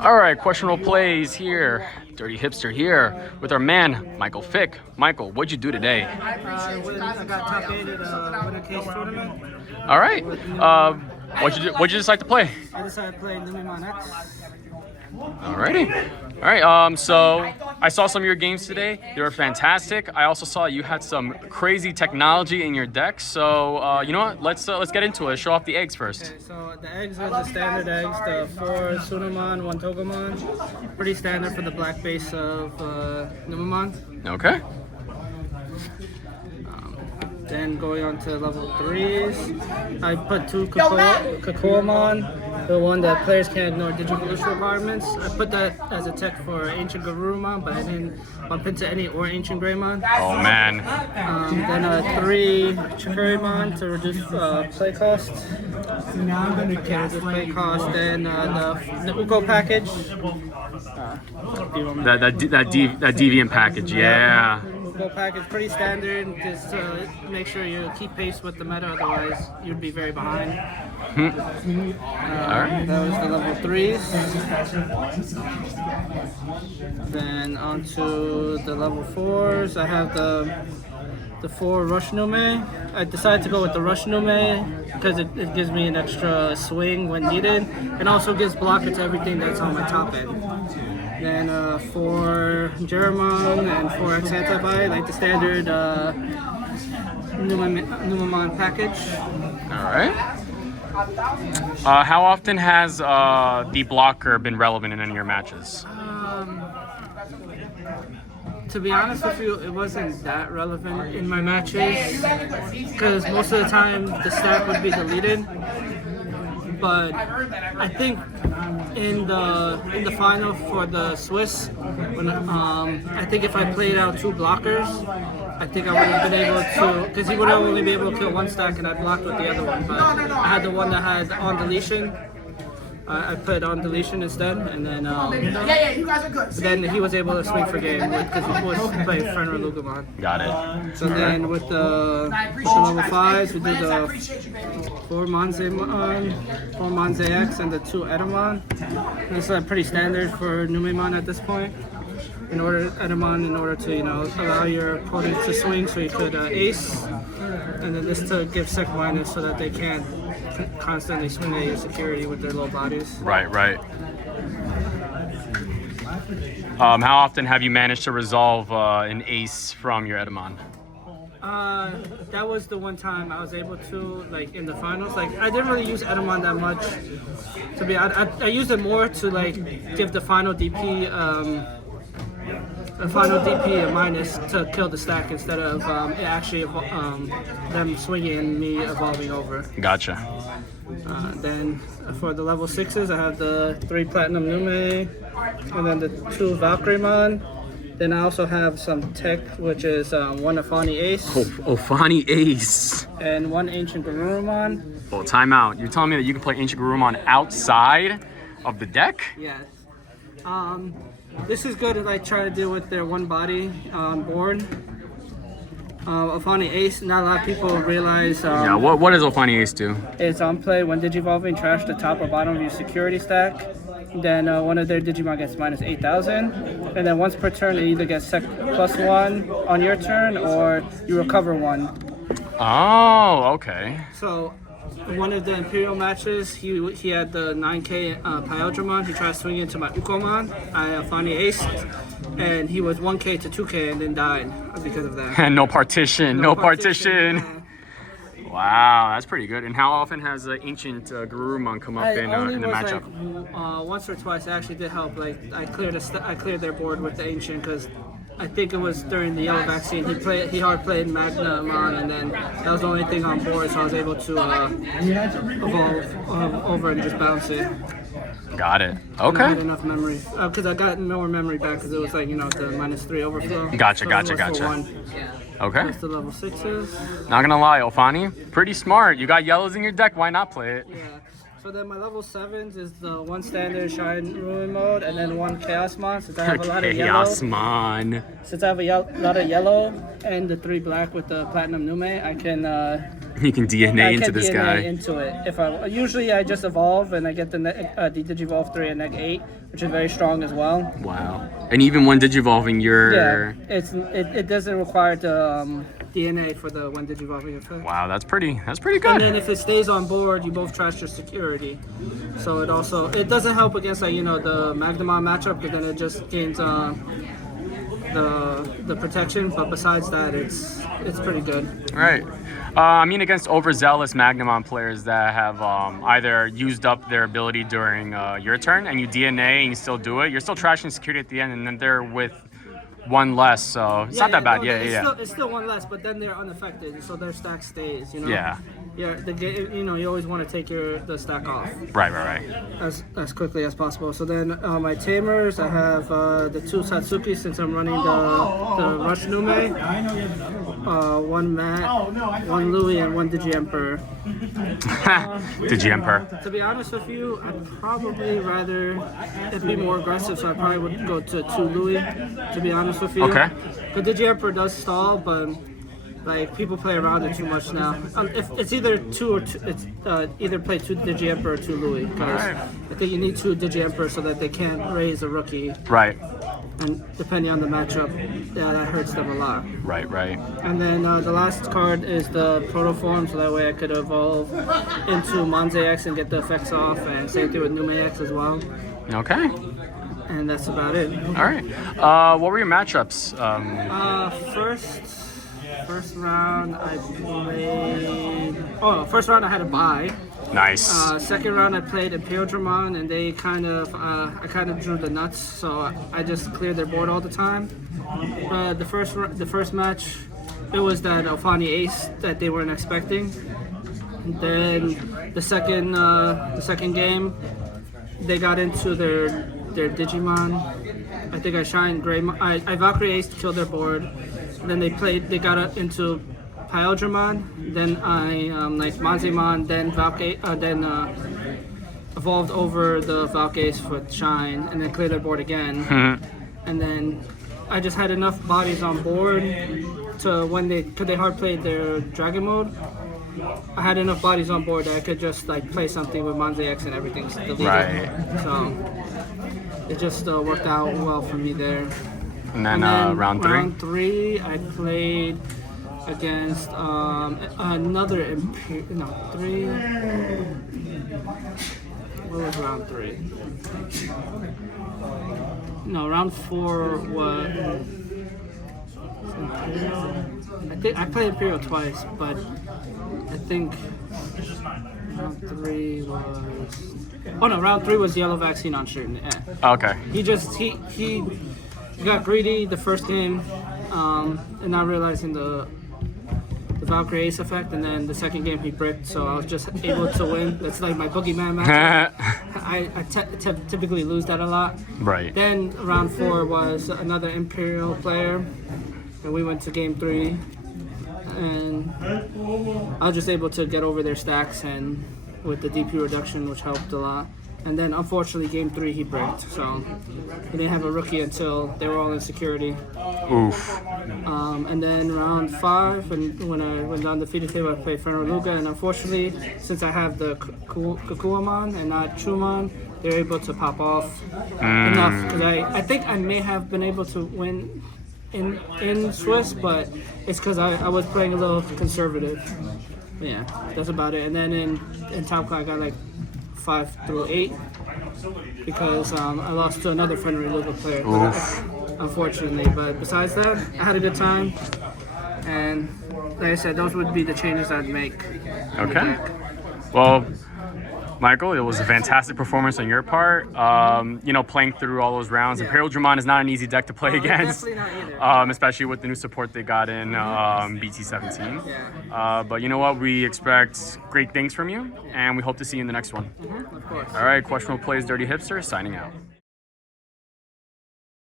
All right, questionable plays here. Dirty Hipster here with our man, Michael Fick. Michael, what'd you do today? I got top 8 at Winner Case tournament. All right. What'd you decide to play? I decided to play Numemon X. Alrighty. All right. So I saw some of your games today. They were fantastic. I also saw you had some crazy technology in your deck. So you know what? Let's get into it. Show off the eggs first. Okay, so the eggs are the standard eggs. The 4 Sunamon, 1 Togemon. Pretty standard for the black base of Numemon. Okay. Then going on to level 3s, I put 2 Kakoamon, the one that players can't ignore Digivolution requirements. I put that as a tech for Ancient Garurumon, but I didn't bump into any or Ancient Greymon. Oh man. Then 3 Chikurimon to reduce play cost. Reduce play cost. Then the Uko package. That deviant package, yeah. Go package pretty standard, just to make sure you keep pace with the meta, otherwise you'd be very behind. Alright. That was the level 3s. Then on to the level 4s, I have the 4 Rush Nume. I decided to go with the Rush Nume because it gives me an extra swing when needed, and also gives blocker to everything that's on my top end. Then 4 Jeremon and 4 X Antibite, like the standard Numemon package. Alright. How often has the blocker been relevant in any of your matches? To be honest with you, it wasn't that relevant in my matches because most of the time the stack would be deleted. But I think in the final for the Swiss, when I think if I played out 2 blockers, I think I would have been able to, because he would only be able to kill 1 stack and I blocked with the other one. But I had the one that had on deletion. I put on deletion instead, and then you guys are good. then he was able to swing for game because he was playing Fenrir Lugumon. Got it. So then with the level 5s, we did the 4 Monzemon, 4 Monze X, and the 2 Edamon. This is pretty standard for Numemon at this point. In order to allow your opponent to swing, so you could ace, and then this to give sec minus so that they can't constantly swing at your security with their low bodies. Right. How often have you managed to resolve an ace from your Edamon? That was the one time I was able to, like in the finals. Like I didn't really use Edamon that much. I used it more to like give the final DP a minus to kill the stack instead of them swinging and me evolving over. Gotcha. Then for the level 6s, I have the 3 Platinum Nume, and then the 2 Valkyremon. Then I also have some tech, which is 1 Afani Ace. Afani Ace. And 1 Ancient Garurumon. Well, time out. You're telling me that you can play Ancient Garurumon outside of the deck? Yes. This is good to like try to deal with their 1 body on board. Afani Ace, not a lot of people realize. What does Afani Ace do? It's on play when Digivolving trash the top or bottom of your security stack. Then one of their Digimon gets minus 8,000. And then once per turn, it either gets sec +1 on your turn or you recover 1. Oh, okay. So one of the Imperial matches, he had the 9K Pyodramon. He tried to swing into my Ukomon. I finally aced, and he was 1K to 2K and then died because of that. And no partition. Wow, that's pretty good. And how often has Ancient Garurumon come up in the matchup? Like, once or twice. It actually did help. Like I cleared their board with the Ancient because I think it was during the yellow vaccine. He hard played Magnamon, and then that was the only thing on board, so I was able to evolve over and just bounce it. Got it. Okay. I had enough memory because I got more memory back because it was like the -3 overflow. Gotcha. Okay. That's the level 6s. Not gonna lie, Ofani, pretty smart. You got yellows in your deck. Why not play it? Yeah. So then my level 7s is the 1 standard Shine Ruin mode and then 1 Chaosmon. Since I have a lot of yellow. Chaosmon. Since I have a lot of yellow and the 3 black with the Platinum Nume, I can You can DNA I into can this DNA guy. into it. If I usually I just evolve and I get the Digivolve 3 and Neg 8, which is very strong as well. Wow. And even when digivolving, you're... Yeah, it doesn't require the DNA for the when digivolving effect. Wow, that's pretty good. And then if it stays on board, you both trash your security. So it doesn't help against like the Numemon matchup, because then it just gains the protection. But besides that, it's pretty good. Right. I mean, against overzealous Numemon players that have either used up their ability during your turn, and you DNA and you still do it, you're still trashing security at the end, and then they're with one less, so it's not that bad. No, Yeah. It's still one less, but then they're unaffected, so their stack stays. Yeah. Yeah, you always want to take the stack off. Right. As quickly as possible. So then my tamers, I have the 2 Satsuki, since I'm running the Rush Nume, 1 Matt, 1 Louis, and 1 Digi-Emperor. Digi-Emperor. To be honest with you, I'd probably rather it be more aggressive, so I probably would go to 2 Louis, to be honest with you. Okay. The Digi-Emperor does stall, but like people play around it too much now. If it's either 2 or 2, it's either play 2 Digi-Emperor or 2 Louis, because I think you need 2 Digi-Emperor so that they can't raise a rookie. Right. And depending on the matchup, that hurts them a lot. Right. And then the last card is the Protoform, so that way I could evolve into Monze X and get the effects off, and same thing with Nume X as well. Okay. And that's about it. All right. What were your matchups? First round I played. Oh, first round I had a bye. Nice. Second round I played Imperial Dramon, and they I kind of drew the nuts, so I just cleared their board all the time. The first match, it was that Alfani Ace that they weren't expecting. Then the second game, they got into their Digimon. I think I shined Gray. I Valkyrie Ace to kill their board. And then they got into Pyodramon. Then I like Manzemon, then evolved over the Valkyries with Shine, and then cleared their board again. And then I just had enough bodies on board to because they hard played their Dragon mode. I had enough bodies on board that I could just like play something with Monze X and everything's deleted. Right. So it just worked out well for me there. And then round 3? Round 3, I played against another What was round 3? No, round 4 was Imperial. I think I played Imperial twice, but I think round 3 was. Oh no, round 3 was Yellow Vaccine on Shirton. Yeah. Okay. He got greedy the first game, and not realizing the Valkyrie Ace effect, and then the second game he bricked, so I was just able to win. That's like my boogeyman match. I typically lose that a lot. Right. Then round 4 was another Imperial player, and we went to game 3, and I was just able to get over their stacks and with the DP reduction, which helped a lot. And then unfortunately game 3 he bricked, so he didn't have a rookie until they were all in security. Oof. And then round 5, when I went down the feeder table, I played Fenrir Luga, and unfortunately, since I have the Kukuamon and not Chumon, they're able to pop off enough, because I think I may have been able to win in Swiss, but it's because I was playing a little conservative. Yeah, that's about it. And then in Top Class I got like 5 through 8 because I lost to another Fenrir Luga player, unfortunately. But besides that, I had a good time, and like I said, those would be the changes I'd make. Okay. Well, Michael, it was a fantastic performance on your part. Playing through all those rounds. Yeah. Imperial Dramon is not an easy deck to play against. Definitely not either. Especially with the new support they got in BT17. Yeah. But you know what? We expect great things from you, and we hope to see you in the next one. Of course. All right, Questionable Plays Dirty Hipster signing out.